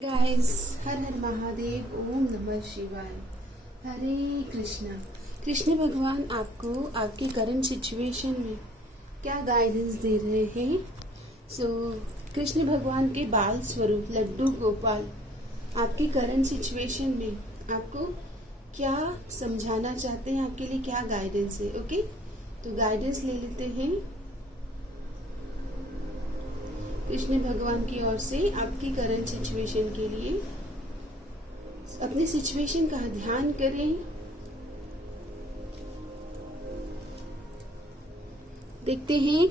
Guys, हर हर महादेव, ओम नमः शिवाय। हरे कृष्णा। कृष्ण भगवान आपको आपकी करंट सिचुएशन में क्या गाइडेंस दे रहे हैं। कृष्ण भगवान के बाल स्वरूप लड्डू गोपाल आपकी करंट सिचुएशन में आपको क्या समझाना चाहते हैं, आपके लिए क्या गाइडेंस है। ओके, तो गाइडेंस ले लेते हैं कृष्ण भगवान की ओर से आपकी करंट सिचुएशन के लिए। अपने सिचुएशन का ध्यान करें, देखते हैं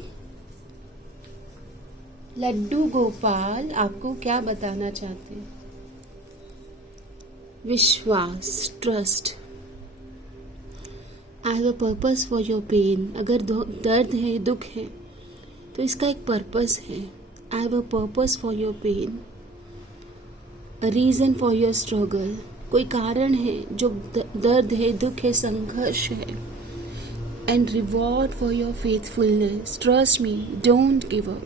लड्डू गोपाल आपको क्या बताना चाहते हैं। विश्वास, trust. I have a purpose for your pain. अगर दर्द है, दुख है, तो इसका एक पर्पस है। I have a purpose for your pain, a reason for your struggle. कोई कारण है जो दर्द है, दुख है, संघर्ष है। And reward for your faithfulness. Trust me, don't give up.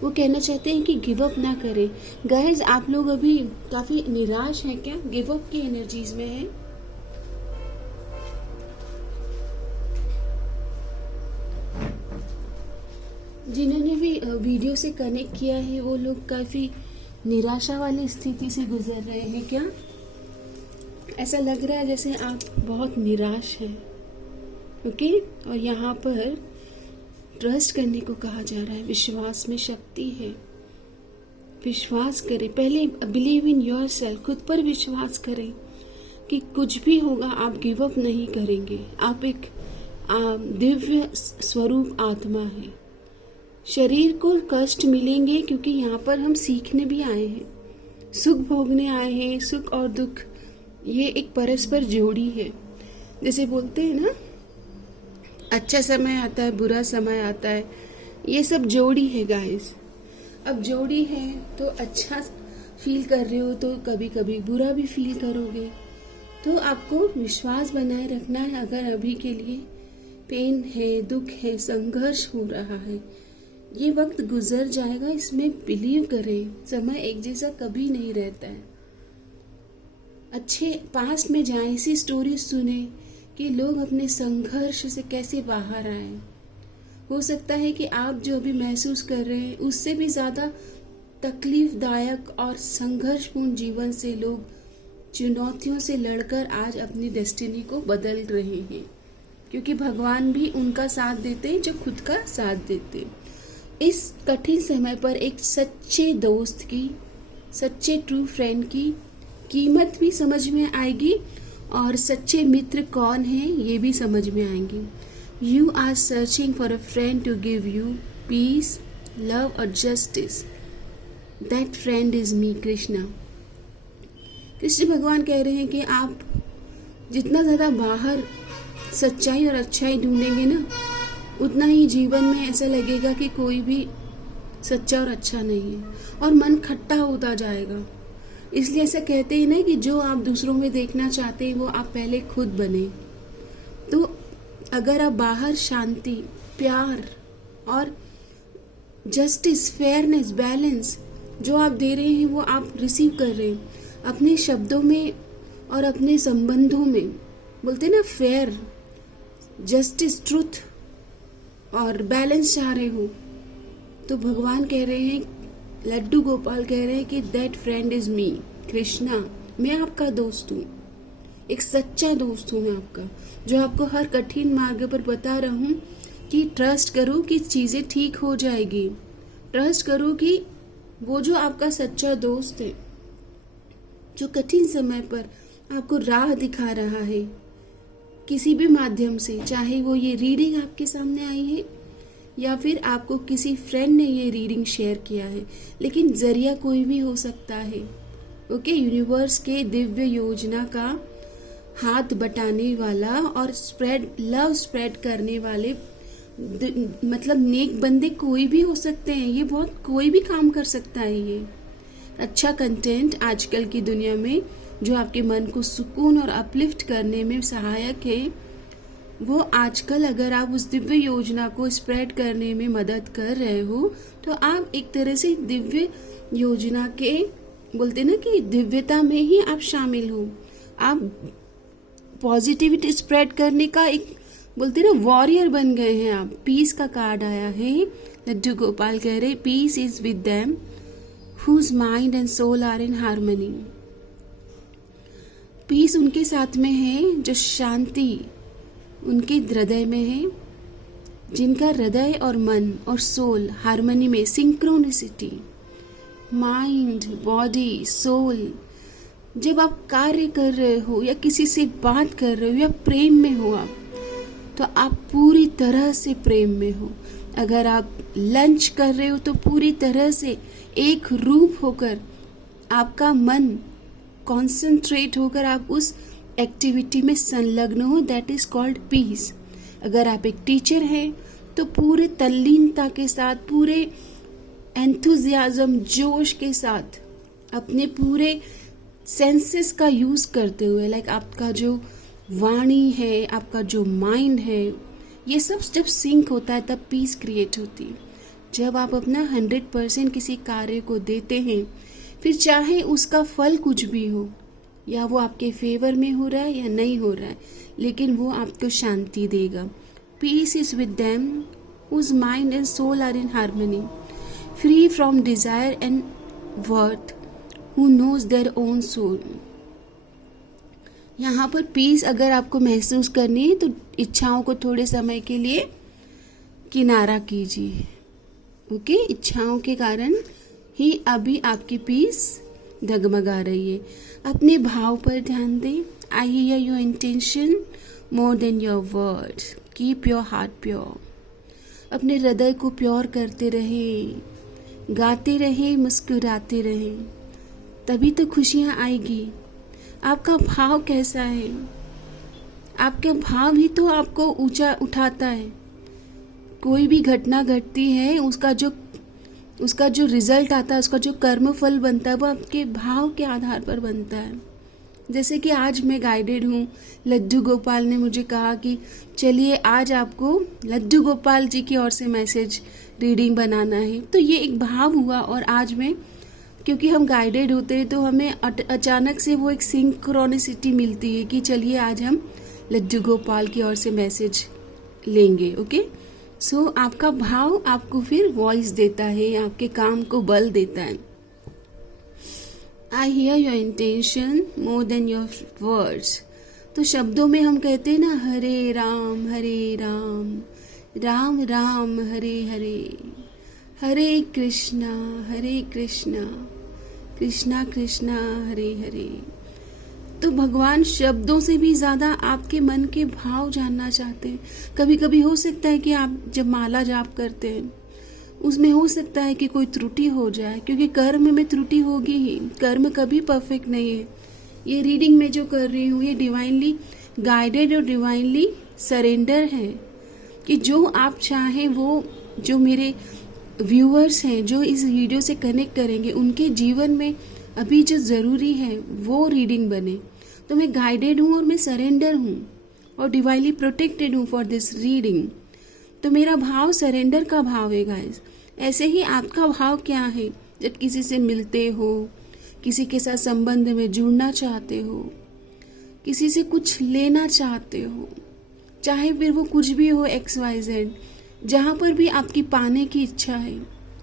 वो कहना चाहते हैं कि गिव अप ना करें। गाइज, आप लोग अभी काफी निराश हैं क्या? गिव अप की एनर्जीज में हैं। जिन्होंने भी वीडियो से कनेक्ट किया है वो लोग काफ़ी निराशा वाली स्थिति से गुजर रहे हैं क्या? ऐसा लग रहा है जैसे आप बहुत निराश हैं। ओके, और यहाँ पर ट्रस्ट करने को कहा जा रहा है। विश्वास में शक्ति है। विश्वास करें, पहले बिलीव इन योर सेल्फ। खुद पर विश्वास करें कि कुछ भी होगा आप गिव अप नहीं करेंगे। आप एक दिव्य स्वरूप आत्मा है। शरीर को कष्ट मिलेंगे क्योंकि यहाँ पर हम सीखने भी आए हैं, सुख भोगने आए हैं। सुख और दुख ये एक परस्पर जोड़ी है। जैसे बोलते हैं ना, अच्छा समय आता है, बुरा समय आता है, ये सब जोड़ी है गाइस। अब जोड़ी है तो अच्छा फील कर रहे हो तो कभी कभी बुरा भी फील करोगे। तो आपको विश्वास बनाए रखना है। अगर अभी के लिए पेन है, दुख है, संघर्ष हो रहा है, ये वक्त गुजर जाएगा, इसमें बिलीव करें। समय एक जैसा कभी नहीं रहता है। अच्छे पास्ट में जाएं, ऐसी स्टोरी सुने कि लोग अपने संघर्ष से कैसे बाहर आए। हो सकता है कि आप जो अभी महसूस कर रहे हैं उससे भी ज़्यादा तकलीफदायक और संघर्षपूर्ण जीवन से लोग चुनौतियों से लड़कर आज अपनी डेस्टिनी को बदल रहे हैं, क्योंकि भगवान भी उनका साथ देते हैं जो खुद का साथ देते हैं। इस कठिन समय पर एक सच्चे दोस्त की, सच्चे ट्रू फ्रेंड की कीमत भी समझ में आएगी और सच्चे मित्र कौन हैं ये भी समझ में आएंगे। You are searching for a friend to give you peace, love और justice. That friend is me, Krishna. Krishna भगवान कह रहे हैं कि आप जितना ज़्यादा बाहर सच्चाई और अच्छाई ढूंढेंगे ना, उतना ही जीवन में ऐसा लगेगा कि कोई भी सच्चा और अच्छा नहीं है और मन खट्टा होता जाएगा। इसलिए ऐसा कहते हैं ना कि जो आप दूसरों में देखना चाहते हैं वो आप पहले खुद बने। तो अगर आप बाहर शांति, प्यार और जस्टिस, फेयरनेस, बैलेंस जो आप दे रहे हैं वो आप रिसीव कर रहे हैं अपने शब्दों में और अपने संबंधों में। बोलते हैं ना, फेयर, जस्टिस, ट्रुथ और बैलेंस चाह रहे हो, तो भगवान कह रहे हैं, लड्डू गोपाल कह रहे हैं कि that friend is me, Krishna. मैं आपका दोस्त हूँ, एक सच्चा दोस्त हूँ मैं आपका, जो आपको हर कठिन मार्ग पर बता रहा हूँ कि ट्रस्ट करो कि चीज़ें ठीक हो जाएगी। ट्रस्ट करो कि वो जो आपका सच्चा दोस्त है, जो कठिन समय पर आपको राह दिखा रहा है किसी भी माध्यम से, चाहे वो ये रीडिंग आपके सामने आई है या फिर आपको किसी फ्रेंड ने ये रीडिंग शेयर किया है, लेकिन जरिया कोई भी हो सकता है। ओके, यूनिवर्स के दिव्य योजना का हाथ बटाने वाला और लव स्प्रेड करने वाले मतलब नेक बंदे कोई भी हो सकते हैं। ये बहुत कोई भी काम कर सकता है। ये अच्छा कंटेंट आजकल की दुनिया में जो आपके मन को सुकून और अपलिफ्ट करने में सहायक है, वो आजकल अगर आप उस दिव्य योजना को स्प्रेड करने में मदद कर रहे हो तो आप एक तरह से दिव्य योजना के बोलते ना कि दिव्यता में ही आप शामिल हो। आप पॉजिटिविटी स्प्रेड करने का एक बोलते ना वॉरियर बन गए हैं आप। पीस का कार्ड आया है। लड्डू गोपाल कह रहे peace is with them whose mind and soul are in harmony. Peace उनके साथ में है जो शांति उनके हृदय में है, जिनका हृदय और मन और सोल हार्मनी में, सिंक्रोनिसिटी, माइंड, बॉडी, सोल। जब आप कार्य कर रहे हो या किसी से बात कर रहे हो या प्रेम में हो आप, तो आप पूरी तरह से प्रेम में हो। अगर आप लंच कर रहे हो तो पूरी तरह से एक रूप होकर आपका मन कॉन्सेंट्रेट होकर आप उस एक्टिविटी में संलग्न हो। That is called peace. अगर आप एक टीचर हैं तो पूरे तल्लीनता के साथ, पूरे एंथुजियाज्म, जोश के साथ, अपने पूरे सेंसेस का यूज करते हुए, लाइक आपका जो वाणी है, आपका जो माइंड है, ये सब जब सिंक होता है तब पीस क्रिएट होती है। जब आप अपना 100% किसी कार्य को देते हैं, फिर चाहे उसका फल कुछ भी हो, या वो आपके फेवर में हो रहा है या नहीं हो रहा है, लेकिन वो आपको शांति देगा। Peace is with them whose mind and soul are in harmony, free from desire and worth, who knows their own soul. यहाँ पर पीस अगर आपको महसूस करनी है तो इच्छाओं को थोड़े समय के लिए किनारा कीजिए। ओके, इच्छाओं के कारण ही अभी आपकी पीस डगमगा रही है। अपने भाव पर ध्यान दें। I hear your intention more than your words. Keep your heart pure. अपने हृदय को प्योर करते रहे, गाते रहे, मुस्कुराते रहे, तभी तो खुशियाँ आएगी। आपका भाव कैसा है? आपका भाव ही तो आपको ऊंचा उठाता है। कोई भी घटना घटती है, उसका जो रिजल्ट आता है, उसका जो कर्मफल बनता है, वो आपके भाव के आधार पर बनता है। जैसे कि आज मैं गाइडेड हूँ, लड्डू गोपाल ने मुझे कहा कि चलिए आज आपको लड्डू गोपाल जी की ओर से मैसेज रीडिंग बनाना है, तो ये एक भाव हुआ। और आज मैं, क्योंकि हम गाइडेड होते हैं तो हमें अचानक से वो एक सिंक्रोनिसिटी मिलती है कि चलिए आज हम लड्डू गोपाल की ओर से मैसेज लेंगे। ओके, सो आपका भाव आपको फिर वॉइस देता है, आपके काम को बल देता है। I hear your intention more than your words. तो शब्दों में हम कहते हैं ना, हरे राम राम राम हरे हरे, हरे कृष्णा कृष्णा कृष्णा हरे हरे। तो भगवान शब्दों से भी ज़्यादा आपके मन के भाव जानना चाहते हैं। कभी कभी हो सकता है कि आप जब माला जाप करते हैं उसमें हो सकता है कि कोई त्रुटि हो जाए, क्योंकि कर्म में त्रुटि होगी ही। कर्म कभी परफेक्ट नहीं है। ये रीडिंग में जो कर रही हूँ ये डिवाइनली गाइडेड और डिवाइनली सरेंडर है कि जो आप चाहें वो, जो मेरे व्यूअर्स हैं जो इस वीडियो से कनेक्ट करेंगे, उनके जीवन में अभी जो ज़रूरी है वो रीडिंग बने। तो मैं गाइडेड हूँ और मैं सरेंडर हूँ और डिवाइनली प्रोटेक्टेड हूँ फॉर दिस रीडिंग। तो मेरा भाव सरेंडर का भाव है गाइस। ऐसे ही आपका भाव क्या है? जब किसी से मिलते हो, किसी के साथ संबंध में जुड़ना चाहते हो, किसी से कुछ लेना चाहते हो, चाहे फिर वो कुछ भी हो, XYZ, जहाँ पर भी आपकी पाने की इच्छा है,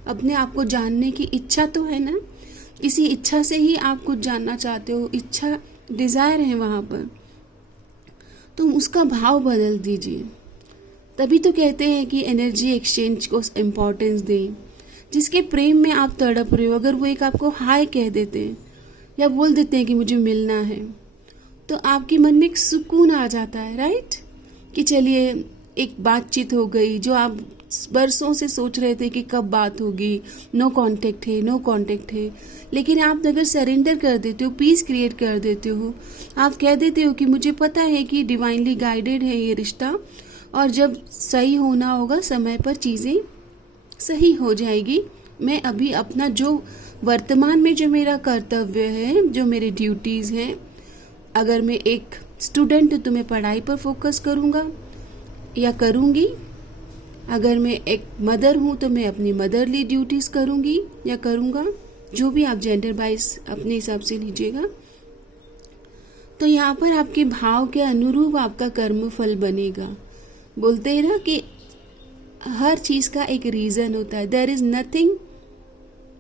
अपने आप को जानने की इच्छा तो है ना, किसी इच्छा से ही आप कुछ जानना चाहते हो, इच्छा, डिज़ायर है वहाँ पर, तो उसका भाव बदल दीजिए। तभी तो कहते हैं कि एनर्जी एक्सचेंज को इम्पोर्टेंस दें। जिसके प्रेम में आप तड़प रहे हो, अगर वो एक आपको हाय कह देते हैं या बोल देते हैं कि मुझे मिलना है, तो आपके मन में एक सुकून आ जाता है, राइट? कि चलिए एक बातचीत हो गई, जो आप बरसों से सोच रहे थे कि कब बात होगी, नो कांटेक्ट है, लेकिन आप अगर सरेंडर कर देते हो, पीस क्रिएट कर देते हो, आप कह देते हो कि मुझे पता है कि डिवाइनली गाइडेड है ये रिश्ता, और जब सही होना होगा समय पर चीज़ें सही हो जाएगी। मैं अभी अपना जो वर्तमान में जो मेरा कर्तव्य है, जो मेरे ड्यूटीज़ हैं, अगर मैं एक स्टूडेंट हूँ तो मैं पढ़ाई पर फोकस करूँगा या करूँगी। अगर मैं एक मदर हूँ तो मैं अपनी मदरली ड्यूटीज़ करूँगी या करूँगा। जो भी आप जेंडर वाइज अपने हिसाब से लीजिएगा। तो यहाँ पर आपके भाव के अनुरूप आपका कर्म फल बनेगा। बोलते हैं ना कि हर चीज़ का एक रीज़न होता है, there is nothing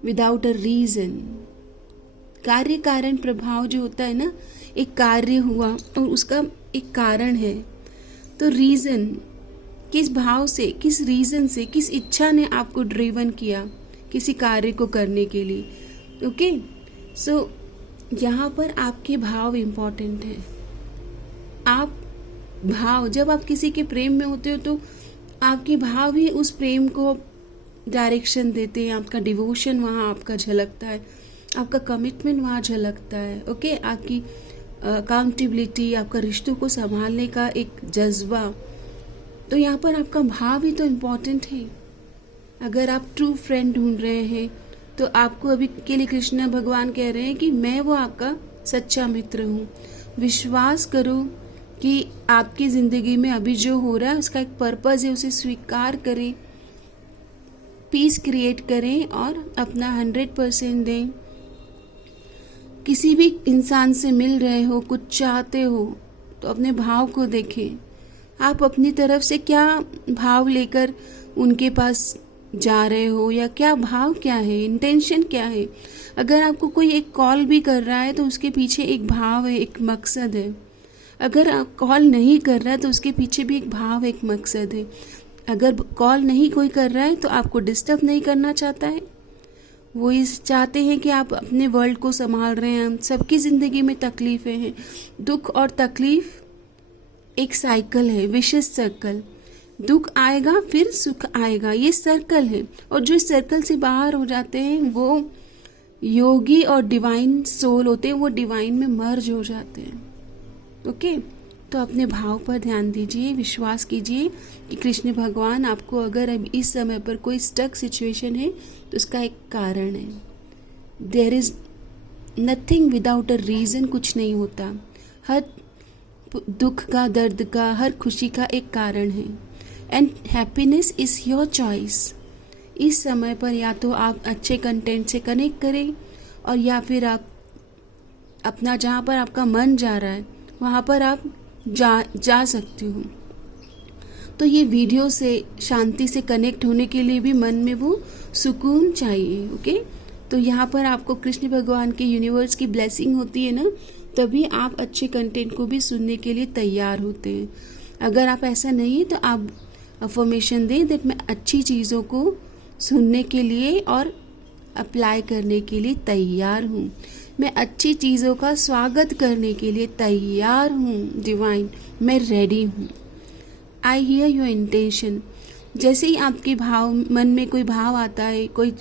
without a reason. कार्य कारण प्रभाव जो होता है ना, एक कार्य हुआ और उसका एक कारण है, तो रीज़न किस भाव से, किस रीज़न से, किस इच्छा ने आपको ड्रिवन किया किसी कार्य को करने के लिए। ओके, सो यहाँ पर आपके भाव इम्पॉर्टेंट हैं। आप भाव, जब आप किसी के प्रेम में होते हो तो आपके भाव ही उस प्रेम को डायरेक्शन देते हैं। आपका डिवोशन वहाँ आपका झलकता है, आपका कमिटमेंट वहाँ झलकता है। ओके, आपकी अकाउंटेबिलिटी, आपका रिश्तों को संभालने का एक जज्बा, तो यहाँ पर आपका भाव ही तो इम्पॉर्टेंट है। अगर आप ट्रू फ्रेंड ढूंढ रहे हैं तो आपको अभी के लिए कृष्ण भगवान कह रहे हैं कि मैं वो आपका सच्चा मित्र हूँ। विश्वास करो कि आपकी ज़िंदगी में अभी जो हो रहा है उसका एक पर्पज़ है, उसे स्वीकार करें, पीस क्रिएट करें और अपना 100% दें। किसी भी इंसान से मिल रहे हो, कुछ चाहते हो, तो अपने भाव को देखें। आप अपनी तरफ से क्या भाव लेकर उनके पास जा रहे हो, या क्या भाव, क्या है, इंटेंशन क्या है। अगर आपको कोई एक कॉल भी कर रहा है तो उसके पीछे एक भाव है, एक मकसद है। अगर आप कॉल नहीं कर रहा है तो उसके पीछे भी एक भाव, एक मकसद है। अगर कॉल नहीं कोई कर रहा है तो आपको डिस्टर्ब नहीं करना चाहता है, वो इस चाहते हैं कि आप अपने वर्ल्ड को संभाल रहे हैं। सबकी ज़िंदगी में तकलीफ़ें हैं, दुख और तकलीफ़ एक साइकिल है, विशेष सर्कल। दुख आएगा फिर सुख आएगा, ये सर्कल है। और जो इस सर्कल से बाहर हो जाते हैं वो योगी और डिवाइन सोल होते हैं, वो डिवाइन में मर्ज हो जाते हैं। ओके, तो अपने भाव पर ध्यान दीजिए, विश्वास कीजिए कि कृष्ण भगवान आपको, अगर अब इस समय पर कोई स्टक सिचुएशन है तो उसका एक कारण है। There is nothing without a reason, कुछ नहीं होता। हर दुख का, दर्द का, हर खुशी का एक कारण है। And happiness is your choice. इस समय पर या तो आप अच्छे कंटेंट से कनेक्ट करें, और या फिर आप अपना, जहाँ पर आपका मन जा रहा है वहाँ पर आप जा सकते हो। तो ये वीडियो से शांति से कनेक्ट होने के लिए भी मन में वो सुकून चाहिए। ओके, तो यहाँ पर आपको कृष्ण भगवान के यूनिवर्स की ब्लेसिंग होती है ना, तभी आप अच्छे कंटेंट को भी सुनने के लिए तैयार होते हैं। अगर आप ऐसा नहीं है तो आप अफर्मेशन दें दैट मैं अच्छी चीज़ों को सुनने के लिए और अप्लाई करने के लिए तैयार हूँ। मैं अच्छी चीज़ों का स्वागत करने के लिए तैयार हूँ। डिवाइन, मैं रेडी हूँ। I hear your intention. जैसे ही आपके भाव, मन में कोई भाव आता है, कोई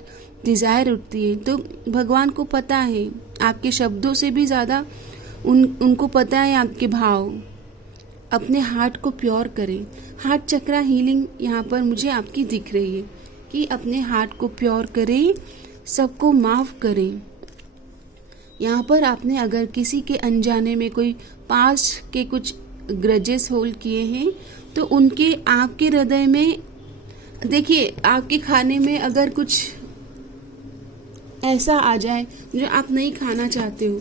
डिज़ायर उठती है, तो भगवान को पता है, आपके शब्दों से भी ज़्यादा उनको पता है आपके भाव। अपने हार्ट को प्योर करें। हार्ट चक्रा हीलिंग यहाँ पर मुझे आपकी दिख रही है कि अपने हार्ट को प्योर करें, सबको माफ़ करें। यहाँ पर आपने अगर किसी के अनजाने में कोई पास्ट के कुछ ग्रजेस होल्ड किए हैं तो उनके आपके हृदय में, देखिए, आपके खाने में अगर कुछ ऐसा आ जाए जो आप नहीं खाना चाहते हो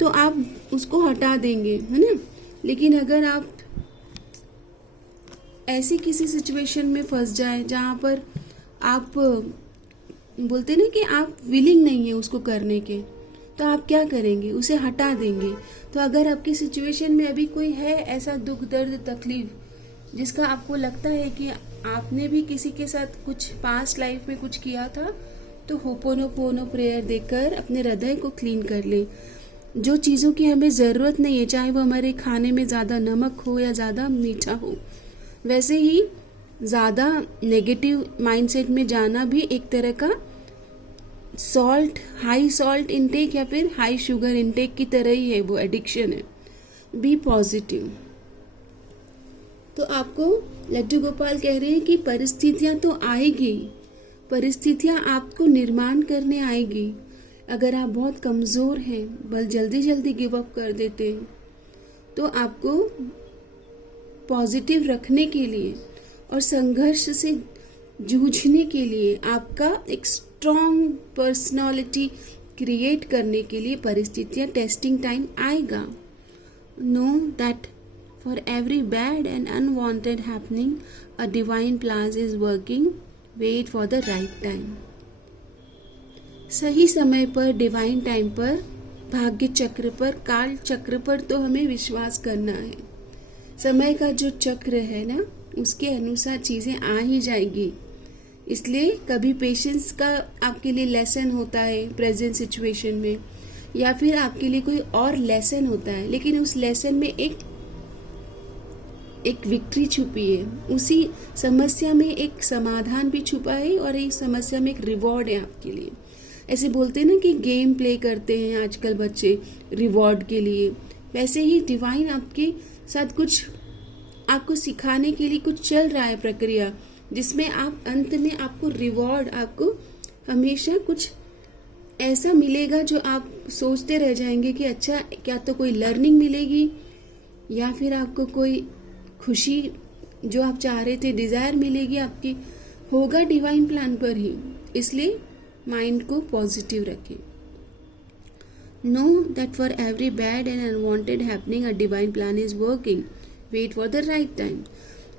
तो आप उसको हटा देंगे, है ना। लेकिन अगर आप ऐसी किसी सिचुएशन में फंस जाए जहाँ पर आप बोलते ना कि आप विलिंग नहीं है उसको करने के, तो आप क्या करेंगे, उसे हटा देंगे। तो अगर आपकी सिचुएशन में अभी कोई है ऐसा दुख, दर्द, तकलीफ जिसका आपको लगता है कि आपने भी किसी के साथ कुछ पास्ट लाइफ में कुछ किया था, तो होपोनोपोनो प्रेयर देकर अपने हृदय को क्लीन कर ले। जो चीज़ों की हमें ज़रूरत नहीं है, चाहे वो हमारे खाने में ज़्यादा नमक हो या ज़्यादा मीठा हो, वैसे ही ज़्यादा नेगेटिव माइंडसेट में जाना भी एक तरह का सॉल्ट, हाई सॉल्ट इनटेक या फिर हाई शुगर इनटेक की तरह ही है, वो एडिक्शन है। Be positive. तो आपको लड्डू गोपाल कह रहे हैं कि परिस्थितियां तो आएगी, परिस्थितियां आपको निर्माण करने आएगी। अगर आप बहुत कमज़ोर हैं, बस जल्दी जल्दी गिव अप कर देते हैं, तो आपको पॉजिटिव रखने के लिए और संघर्ष से जूझने के लिए आपका एक स्ट्रॉन्ग पर्सनालिटी क्रिएट करने के लिए परिस्थितियाँ, टेस्टिंग टाइम आएगा. Know that for every bad and unwanted happening a divine plan is working. Wait for the right time. सही समय पर, डिवाइन टाइम पर, भाग्य चक्र पर, काल चक्र पर तो हमें विश्वास करना है. समय का जो चक्र है ना, उसके अनुसार चीज़ें आ ही जाएगी. इसलिए कभी पेशेंस का आपके लिए लेसन होता है प्रेजेंट सिचुएशन में, या फिर आपके लिए कोई और लेसन होता है, लेकिन उस लेसन में एक विक्ट्री छुपी है. उसी समस्या में एक समाधान भी छुपा है और इस समस्या में एक रिवॉर्ड है आपके लिए. ऐसे बोलते हैं ना कि गेम प्ले करते हैं आजकल बच्चे रिवॉर्ड के लिए, वैसे ही डिवाइन आपके साथ कुछ आपको सिखाने के लिए कुछ चल रहा है प्रक्रिया, जिसमें आप अंत में आपको रिवॉर्ड, आपको हमेशा कुछ ऐसा मिलेगा जो आप सोचते रह जाएंगे कि अच्छा, क्या तो कोई लर्निंग मिलेगी या फिर आपको कोई खुशी जो आप चाह रहे थे, डिज़ायर मिलेगी आपकी. होगा डिवाइन प्लान पर ही. इसलिए माइंड को पॉजिटिव रखें. Know that for every bad and unwanted happening a divine plan is working. Wait for the right time.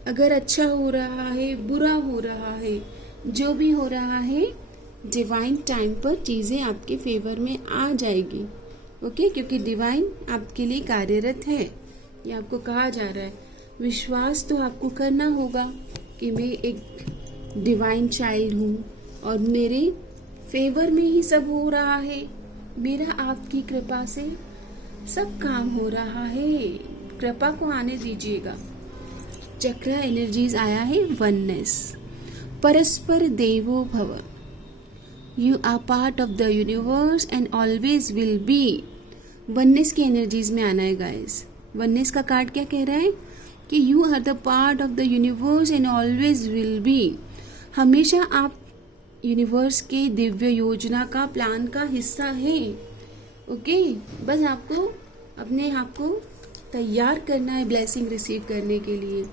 अगर अच्छा हो रहा है, बुरा हो रहा है, जो भी हो रहा है, डिवाइन टाइम पर चीज़ें आपके फेवर में आ जाएगी. ओके, क्योंकि डिवाइन आपके लिए कार्यरत है. ये आपको कहा जा रहा है. विश्वास तो आपको करना होगा कि मैं एक डिवाइन चाइल्ड हूँ और मेरे फेवर में ही सब हो रहा है. मेरा आपकी कृपा से सब काम हो रहा है. कृपा को आने दीजिएगा. चक्र एनर्जीज आया है वननेस. परस्पर देवो भव. You are part of the universe and always will be. Oneness की एनर्जीज में आना है गाइस. वननेस का कार्ड क्या कह रहा है कि you are the part of the universe and always will be. हमेशा आप यूनिवर्स के दिव्य योजना का, प्लान का हिस्सा है. ओके, बस आपको अपने आप को तैयार करना है ब्लेसिंग रिसीव करने के लिए.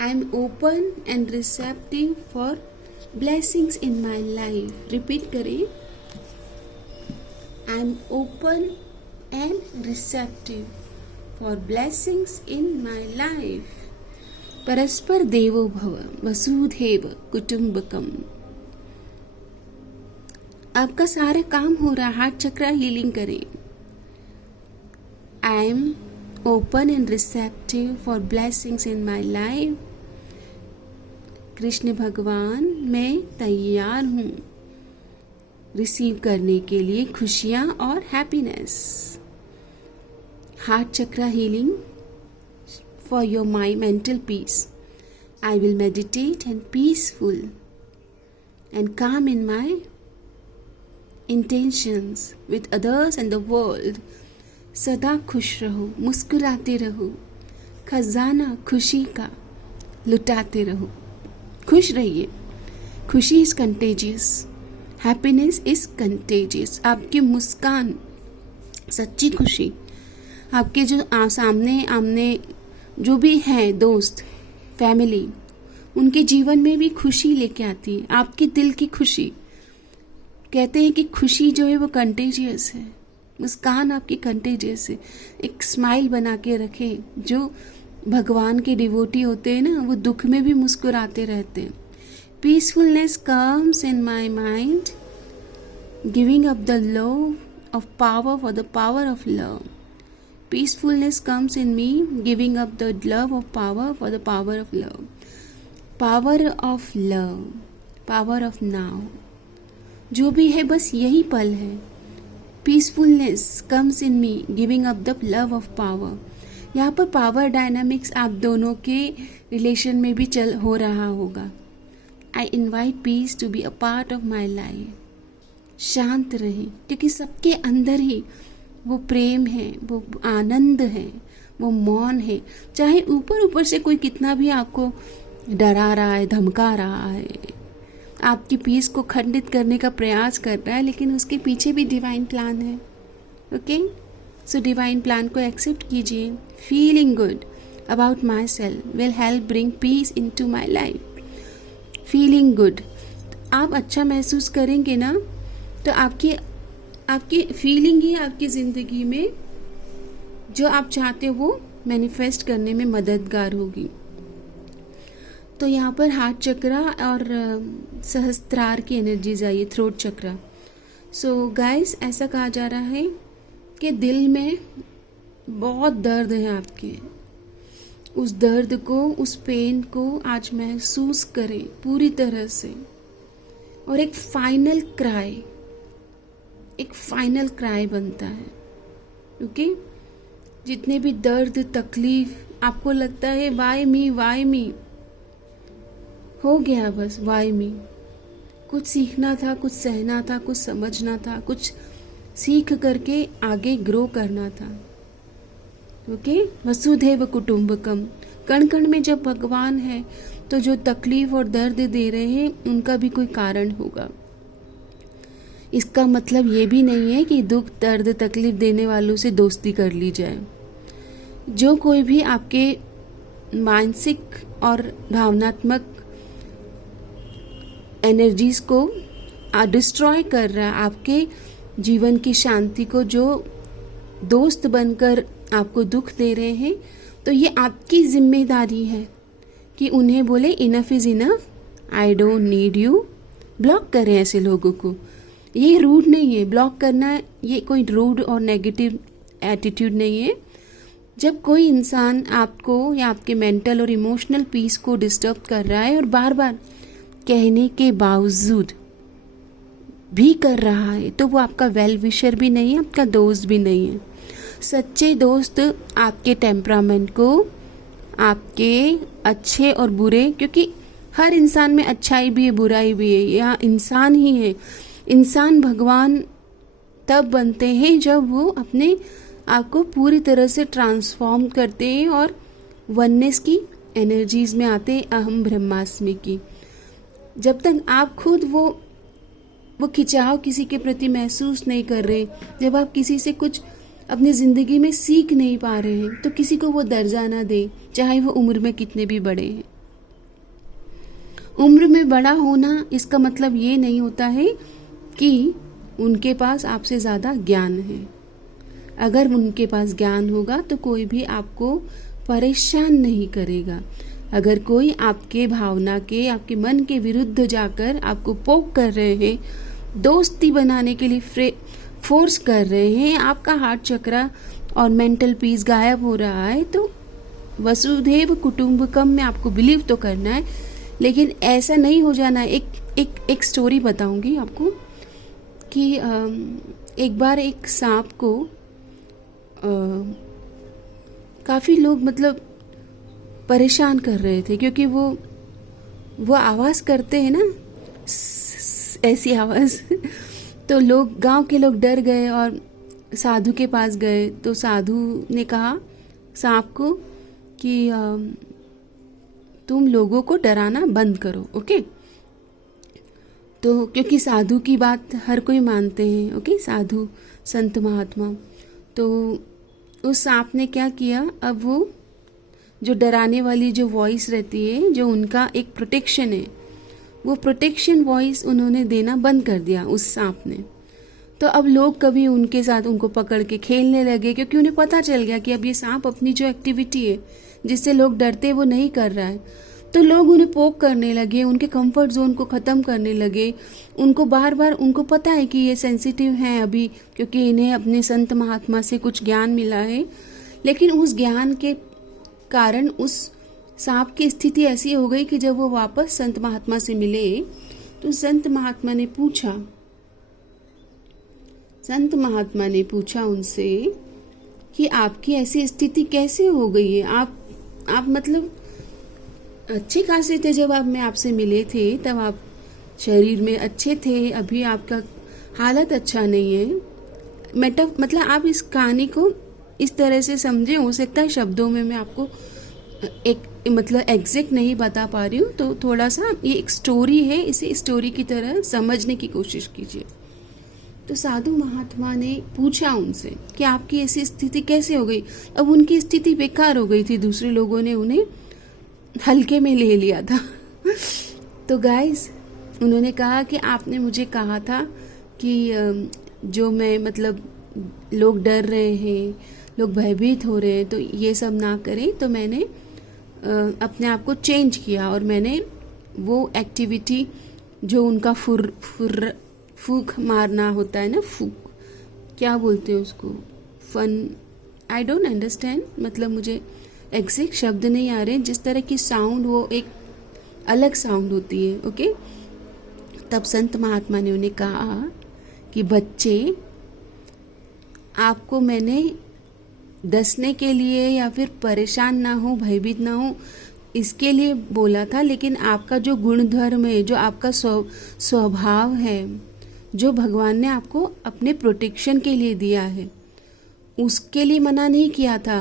I am open and receptive for blessings in my life. Repeat करें. I am open and receptive for blessings in my life. परस्पर देवो भव वसुधैव कुटुंबकम. आपका सारा काम हो रहा. हार्ट चक्र हीलिंग करें. I am open and receptive for blessings in my life. Krishna भगवान, मैं तैयार हूँ रिसीव करने के लिए खुशियाँ और हैप्पीनेस. हार्ट चक्र healing for your my mental peace. I will meditate and peaceful and calm in my intentions with others and the world. सदा खुश रहो, मुस्कुराते रहो, खजाना खुशी का लुटाते रहो. खुश रहिए. खुशी is contagious. Happiness is contagious. आपकी मुस्कान, सच्ची खुशी, आपके जो सामने आमने जो भी हैं दोस्त, फैमिली, उनके जीवन में भी खुशी लेके आती है. आपकी दिल की खुशी. कहते हैं कि खुशी जो है वो कंटेजियस है. मुस्कान आपकी कंटेजियस है. एक स्माइल बना के रखें. जो भगवान के डिवोटी होते हैं ना, वो दुख में भी मुस्कुराते रहते हैं. Peacefulness comes in my mind, giving up the love of power for the power of love. Peacefulness comes in me, giving up the love of power for the power of love. Power of love, power of now. जो भी है बस यही पल है. Peacefulness comes in me, giving up the love of power. यहाँ पर power dynamics आप दोनों के रिलेशन में भी चल हो रहा होगा. I invite peace to be a part of my life. शांत रहें, क्योंकि सबके अंदर ही वो प्रेम है, वो आनंद है, वो मौन है. चाहे ऊपर ऊपर से कोई कितना भी आपको डरा रहा है, धमका रहा है, आपकी पीस को खंडित करने का प्रयास कर रहा है, लेकिन उसके पीछे भी डिवाइन प्लान है. ओके, सो डिवाइन प्लान को एक्सेप्ट कीजिए. Feeling good about myself will help bring peace into my life. Feeling good. आप अच्छा महसूस करेंगे ना, तो आपकी आपकी फीलिंग ही आपकी ज़िंदगी में जो आप चाहते हो वो मैनिफेस्ट करने में मददगार होगी। तो यहाँ पर हार्ट चक्रा और सहस्त्रार की एनर्जीज आई है, थ्रोट चक्रा। सो गाइस, ऐसा कहा जा रहा है कि दिल में बहुत दर्द है आपके, उस दर्द को, उस पेन को आज महसूस करें पूरी तरह से, और एक फाइनल क्राई बनता है। ओके, जितने भी दर्द तकलीफ आपको लगता है वाई मी हो गया, बस वाई मी। कुछ सीखना था, कुछ सहना था, कुछ समझना था, कुछ सीख करके आगे ग्रो करना था। ओके, वसुधैव कुटुंबकम, कण कण में जब भगवान है तो जो तकलीफ और दर्द दे रहे हैं उनका भी कोई कारण होगा। इसका मतलब ये भी नहीं है कि दुख दर्द तकलीफ देने वालों से दोस्ती कर ली जाए। जो कोई भी आपके मानसिक और भावनात्मक एनर्जीज को डिस्ट्रॉय कर रहा है, आपके जीवन की शांति को जो दोस्त बनकर आपको दुख दे रहे हैं, तो ये आपकी जिम्मेदारी है कि उन्हें बोले enough is enough, I don't need you. Block करें ऐसे लोगों को। ये रूड नहीं है, ब्लॉक करना ये कोई रूड और नेगेटिव एटीट्यूड नहीं है। जब कोई इंसान आपको या आपके मेंटल और इमोशनल पीस को डिस्टर्ब कर रहा है और बार बार कहने के बावजूद भी कर रहा है, तो वो आपका वेल विशर भी नहीं है, आपका दोस्त भी नहीं है। सच्चे दोस्त आपके टेम्परामेंट को, आपके अच्छे और बुरे, क्योंकि हर इंसान में अच्छाई भी है बुराई भी है, या इंसान ही है। इंसान भगवान तब बनते हैं जब वो अपने आप को पूरी तरह से ट्रांसफॉर्म करते हैं और वननेस की एनर्जीज में आते हैं, अहम ब्रह्मास्मि की। जब तक आप खुद वो खिंचाव किसी के प्रति महसूस नहीं कर रहे, जब आप किसी से कुछ अपनी ज़िंदगी में सीख नहीं पा रहे हैं, तो किसी को वो दर्जा ना दे, चाहे वो उम्र में कितने भी बड़े हैं। उम्र में बड़ा होना इसका मतलब ये नहीं होता है कि उनके पास आपसे ज़्यादा ज्ञान है। अगर उनके पास ज्ञान होगा तो कोई भी आपको परेशान नहीं करेगा। अगर कोई आपके भावना के, आपके मन के विरुद्ध जाकर आपको पोक कर रहे हैं, दोस्ती बनाने के लिए फोर्स कर रहे हैं, आपका हार्ट चक्रा और मेंटल पीस गायब हो रहा है, तो वसुधैव कुटुंबकम में आपको बिलीव तो करना है, लेकिन ऐसा नहीं हो जाना। एक स्टोरी बताऊंगी आपको कि एक बार एक सांप को काफ़ी लोग मतलब परेशान कर रहे थे, क्योंकि वो आवाज़ करते हैं ना, ऐसी आवाज़। तो लोग, गांव के लोग डर गए और साधु के पास गए। तो साधु ने कहा सांप को कि तुम लोगों को डराना बंद करो। ओके, तो क्योंकि साधु की बात हर कोई मानते हैं, ओके, साधु संत महात्मा। तो उस सांप ने क्या किया, अब वो जो डराने वाली जो वॉइस रहती है, जो उनका एक प्रोटेक्शन है, वो प्रोटेक्शन वॉइस उन्होंने देना बंद कर दिया उस सांप ने। तो अब लोग कभी उनके साथ उनको पकड़ के खेलने लगे, क्योंकि उन्हें पता चल गया कि अब ये सांप अपनी जो एक्टिविटी है जिससे लोग डरते वो नहीं कर रहा है। तो लोग उन्हें पोक करने लगे, उनके कंफर्ट जोन को ख़त्म करने लगे। उनको बार बार, उनको पता है कि ये सेंसिटिव हैं अभी, क्योंकि इन्हें अपने संत महात्मा से कुछ ज्ञान मिला है, लेकिन उस ज्ञान के कारण उस सांप की स्थिति ऐसी हो गई कि जब वो वापस संत महात्मा से मिले तो संत महात्मा ने पूछा उनसे कि आपकी ऐसी स्थिति कैसे हो गई है। आप मतलब अच्छे खासे थे, जब मैं आपसे मिले थे तब आप शरीर में अच्छे थे, अभी आपका हालत अच्छा नहीं है। मतलब आप इस कहानी को इस तरह से समझे, हो सकता है शब्दों में मैं आपको मतलब एग्जैक्ट नहीं बता पा रही हूँ, तो थोड़ा सा ये एक स्टोरी है, इसे स्टोरी की तरह समझने की कोशिश कीजिए। तो साधु महात्मा ने पूछा उनसे कि आपकी ऐसी स्थिति कैसे हो गई। अब उनकी स्थिति बेकार हो गई थी, दूसरे लोगों ने उन्हें हल्के में ले लिया था। तो गाइस, उन्होंने कहा कि आपने मुझे कहा था कि जो मैं मतलब लोग डर रहे हैं, लोग भयभीत हो रहे हैं, तो ये सब ना करें। तो मैंने अपने आप को चेंज किया और मैंने वो एक्टिविटी जो उनका फूक मारना होता है ना, फूक क्या बोलते हैं उसको, फन, आई डोंट अंडरस्टैंड, मतलब मुझे एग्जैक्ट शब्द नहीं आ रहे, जिस तरह की साउंड, वो एक अलग साउंड होती है, ओके। तब संत महात्मा ने उन्हें कहा कि बच्चे, आपको मैंने डसने के लिए या फिर परेशान ना हो, भयभीत ना हो, इसके लिए बोला था, लेकिन आपका जो गुणधर्म है, जो आपका स्वभाव है, जो भगवान ने आपको अपने प्रोटेक्शन के लिए दिया है, उसके लिए मना नहीं किया था।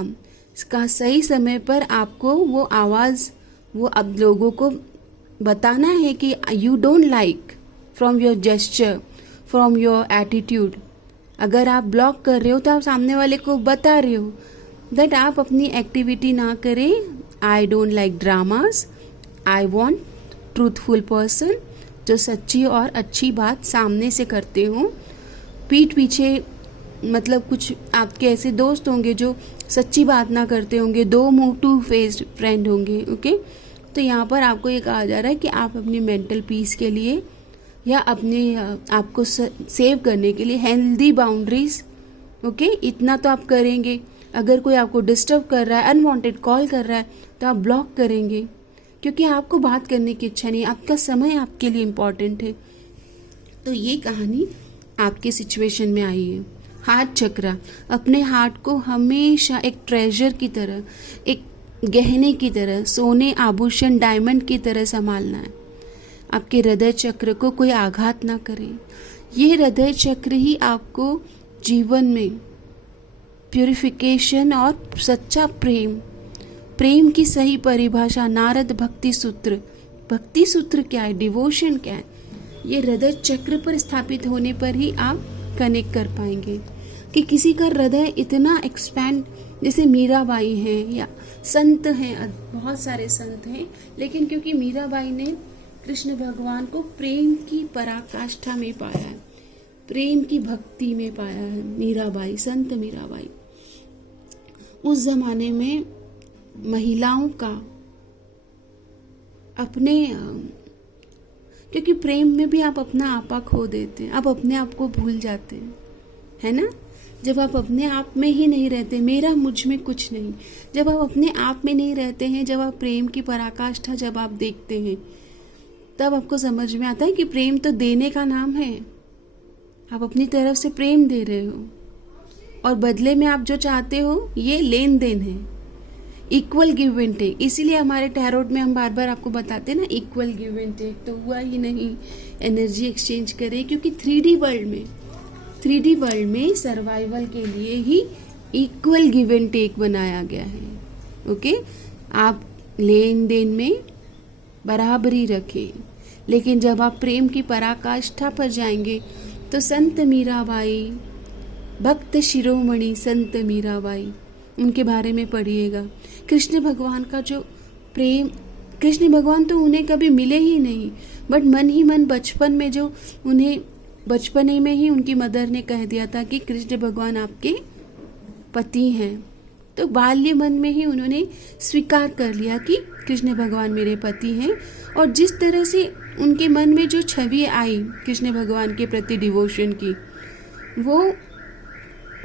इसका सही समय पर आपको वो आवाज़, वो अब लोगों को बताना है कि you don't like from your gesture, from your attitude. अगर आप ब्लॉक कर रहे हो तो आप सामने वाले को बता रहे हो दैट आप अपनी एक्टिविटी ना करें। I don't like dramas, I want truthful person, जो सच्ची और अच्छी बात सामने से करते हो। पीठ पीछे मतलब कुछ आपके ऐसे दोस्त होंगे जो सच्ची बात ना करते होंगे, दो मुंह टू फेस्ड फ्रेंड होंगे, ओके। तो यहाँ पर आपको ये कहा जा रहा है कि आप अपनी मेंटल पीस के लिए या अपने आपको सेव करने के लिए हेल्दी बाउंड्रीज, ओके, इतना तो आप करेंगे। अगर कोई आपको डिस्टर्ब कर रहा है, अनवांटेड कॉल कर रहा है, तो आप ब्लॉक करेंगे, क्योंकि आपको बात करने की इच्छा नहीं, आपका समय आपके लिए इम्पॉर्टेंट है। तो ये कहानी आपके सिचुएशन में आई है। हार्ट चक्र, अपने हार्ट को हमेशा एक ट्रेजर की तरह, एक गहने की तरह, सोने आभूषण डायमंड की तरह संभालना है। आपके हृदय चक्र को कोई आघात ना करे। ये हृदय चक्र ही आपको जीवन में प्यूरिफिकेशन और सच्चा प्रेम की सही परिभाषा, नारद भक्ति सूत्र क्या है, डिवोशन क्या है, ये हृदय चक्र पर स्थापित होने पर ही आप कनेक्ट कर पाएंगे। कि किसी का हृदय इतना एक्सपैंड, जैसे मीराबाई हैं या संत हैं, बहुत सारे संत हैं, लेकिन क्योंकि मीराबाई ने कृष्ण भगवान को प्रेम की पराकाष्ठा में पाया है, प्रेम की भक्ति में पाया है, मीराबाई, संत मीराबाई। उस जमाने में महिलाओं का अपने, क्योंकि प्रेम में भी आप अपना आपा खो देते हैं, आप अपने आप को भूल जाते हैं, है ना। जब आप अपने आप में ही नहीं रहते, मेरा मुझ में कुछ नहीं, जब आप अपने आप में नहीं रहते हैं, जब आप प्रेम की पराकाष्ठा जब आप देखते हैं, तब आपको समझ में आता है कि प्रेम तो देने का नाम है। आप अपनी तरफ से प्रेम दे रहे हो और बदले में आप जो चाहते हो ये लेन देन है, इक्वल गिव एंड टेक। इसीलिए हमारे टैरोट में हम बार बार आपको बताते हैं ना, इक्वल गिव एंड टेक। तो हुआ ही नहीं, एनर्जी एक्सचेंज करें, क्योंकि 3D वर्ल्ड में सर्वाइवल के लिए ही इक्वल गिव एंड टेक बनाया गया है, ओके। आप लेन देन में बराबरी रखें, लेकिन जब आप प्रेम की पराकाष्ठा पर जाएंगे तो संत मीराबाई, भक्त शिरोमणि संत मीराबाई, उनके बारे में पढ़िएगा। कृष्ण भगवान का जो प्रेम, कृष्ण भगवान तो उन्हें कभी मिले ही नहीं, बट मन ही मन बचपन में जो उन्हें, बचपने में ही उनकी मदर ने कह दिया था कि कृष्ण भगवान आपके पति हैं, तो बाल्य मन में ही उन्होंने स्वीकार कर लिया कि कृष्ण भगवान मेरे पति हैं। और जिस तरह से उनके मन में जो छवि आई कृष्ण भगवान के प्रति डिवोशन की, वो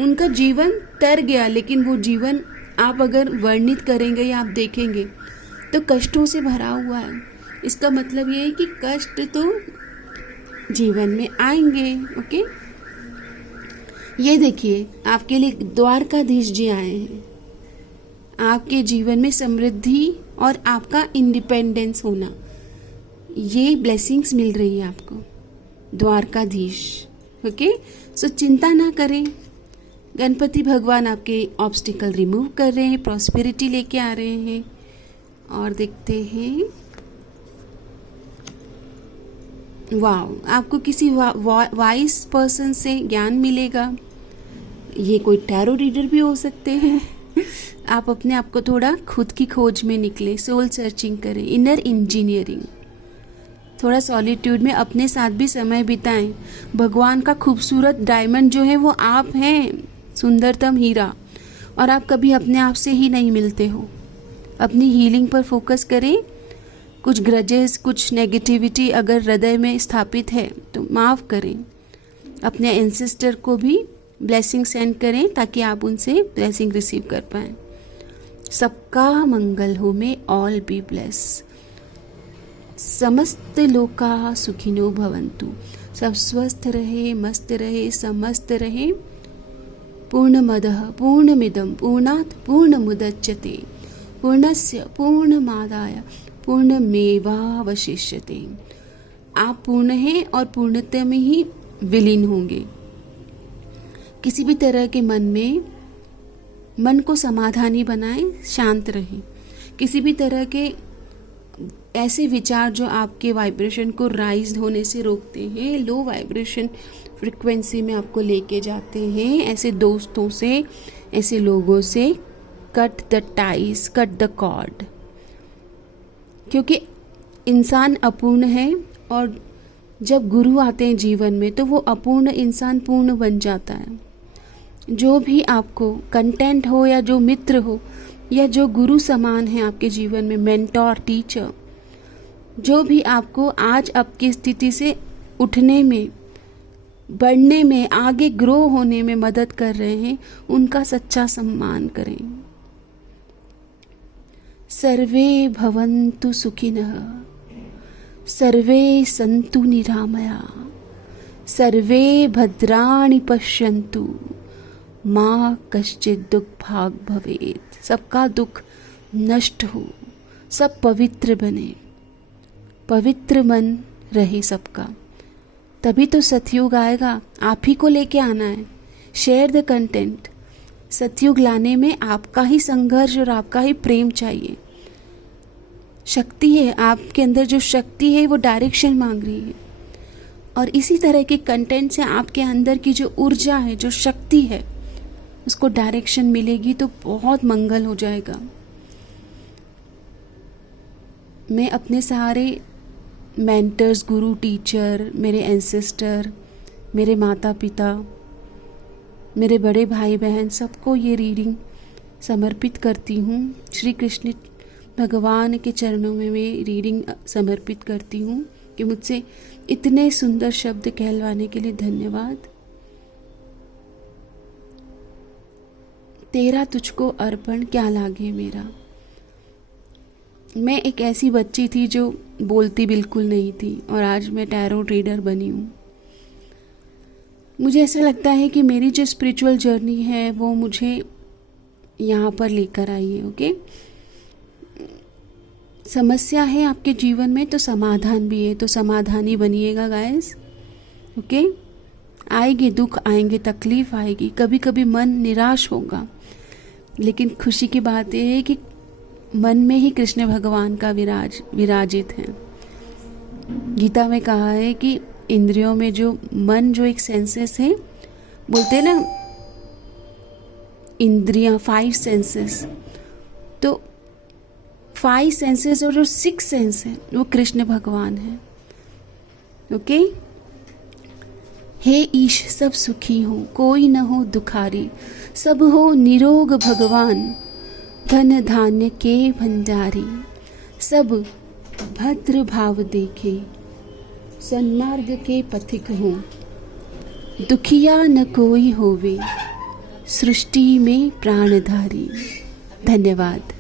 उनका जीवन तर गया। लेकिन वो जीवन आप अगर वर्णित करेंगे या आप देखेंगे तो कष्टों से भरा हुआ है। इसका मतलब ये है कि कष्ट तो जीवन में आएंगे, ओके। ये देखिए, आपके लिए द्वारकाधीश जी आए हैं। आपके जीवन में समृद्धि और आपका इंडिपेंडेंस होना, ये ब्लेसिंग्स मिल रही है आपको, द्वारकाधीश, ओके। सो चिंता ना करें, गणपति भगवान आपके ऑब्स्टिकल रिमूव कर रहे हैं, प्रॉस्पेरिटी लेके आ रहे हैं। और देखते हैं, वाव, आपको किसी वाइस पर्सन से ज्ञान मिलेगा। ये कोई टैरो रीडर भी हो सकते हैं। आप अपने आप को थोड़ा खुद की खोज में निकले, सोल सर्चिंग करें, इनर इंजीनियरिंग। थोड़ा सॉलिट्यूड में अपने साथ भी समय बिताएं। भगवान का खूबसूरत डायमंड जो है वो आप हैं, सुंदरतम हीरा, और आप कभी अपने आप से ही नहीं मिलते हो। अपनी हीलिंग पर फोकस करें। कुछ ग्रजेस, कुछ नेगेटिविटी अगर हृदय में स्थापित है तो माफ़ करें। अपने एंसेस्टर को भी ब्लेसिंग सेंड करें ताकि आप उनसे ब्लेसिंग रिसीव कर पाएँ। सबका मंगल हो, में ऑल बी ब्लेस। समस्त लोका सुखिनो भवन्तु। सब स्वस्थ रहे, मस्त रहे, समस्त रहे। पूर्णमदः पूर्णमिदं पूर्णात् पूर्णमुदच्यते पूर्णस्य पूर्णमादाय पूर्णमेवावशिष्यते। आप पूर्ण हैं और पूर्णता में ही विलीन होंगे। किसी भी तरह के मन को समाधानी बनाएं, शांत रहें। किसी भी तरह के ऐसे विचार जो आपके वाइब्रेशन को राइज होने से रोकते हैं, लो वाइब्रेशन फ्रिक्वेंसी में आपको लेके जाते हैं, ऐसे दोस्तों से, ऐसे लोगों से cut the ties, cut the cord. क्योंकि इंसान अपूर्ण है और जब गुरु आते हैं जीवन में तो वो अपूर्ण इंसान पूर्ण बन जाता है। जो भी आपको कंटेंट हो या जो मित्र हो या जो गुरु समान है आपके जीवन में, मेंटोर, टीचर, जो भी आपको आज आपकी स्थिति से उठने में, बढ़ने में, आगे ग्रो होने में मदद कर रहे हैं, उनका सच्चा सम्मान करें। सर्वे भवन्तु सुखिनः, सर्वे सन्तु निरामया, सर्वे भद्राणि पश्यन्तु, माँ कश्चित् दुःखभाग् भवेत्। सबका दुख नष्ट हो, सब पवित्र बने, पवित्र मन रहे सबका। तभी तो सतयुग आएगा। आप ही को लेके आना है। Share the content. सतयुग लाने में आपका ही संघर्ष और आपका ही प्रेम चाहिए। शक्ति है आपके अंदर, जो शक्ति है वो डायरेक्शन मांग रही है, और इसी तरह के कंटेंट से आपके अंदर की जो ऊर्जा है, जो शक्ति है, उसको डायरेक्शन मिलेगी तो बहुत मंगल हो जाएगा। मैं अपने सारे मेंटर्स, गुरु, टीचर, मेरे एंसेस्टर, मेरे माता पिता, मेरे बड़े भाई बहन, सबको ये रीडिंग समर्पित करती हूँ। श्री कृष्ण भगवान के चरणों में मैं रीडिंग समर्पित करती हूँ कि मुझसे इतने सुंदर शब्द कहलवाने के लिए धन्यवाद। तेरा तुझको अर्पण क्या लागे मेरा। मैं एक ऐसी बच्ची थी जो बोलती बिल्कुल नहीं थी और आज मैं टैरो रीडर बनी हूँ। मुझे ऐसा लगता है कि मेरी जो स्पिरिचुअल जर्नी है वो मुझे यहाँ पर लेकर आई है। ओके, समस्या है आपके जीवन में तो समाधान भी है, तो समाधानी बनिएगा गाइस। ओके, आएंगे दुख, आएंगे तकलीफ आएगी, कभी कभी मन निराश होगा, लेकिन खुशी की बात यह है कि मन में ही कृष्ण भगवान का विराजित है। गीता में कहा है कि इंद्रियों में जो मन, जो एक सेंसेस है, बोलते हैं ना इंद्रियां, 5 सेंसेस, तो 5 सेंसेस और जो 6 सेंस है वो कृष्ण भगवान है। ओके, हे ईश सब सुखी हो, कोई न हो दुखारी, सब हो निरोग भगवान, धन धान्य के भंडारी, सब भद्र भाव देखे, सन्मार्ग के पथिक हो, दुखिया न कोई होवे, सृष्टि में प्राणधारी। धन्यवाद।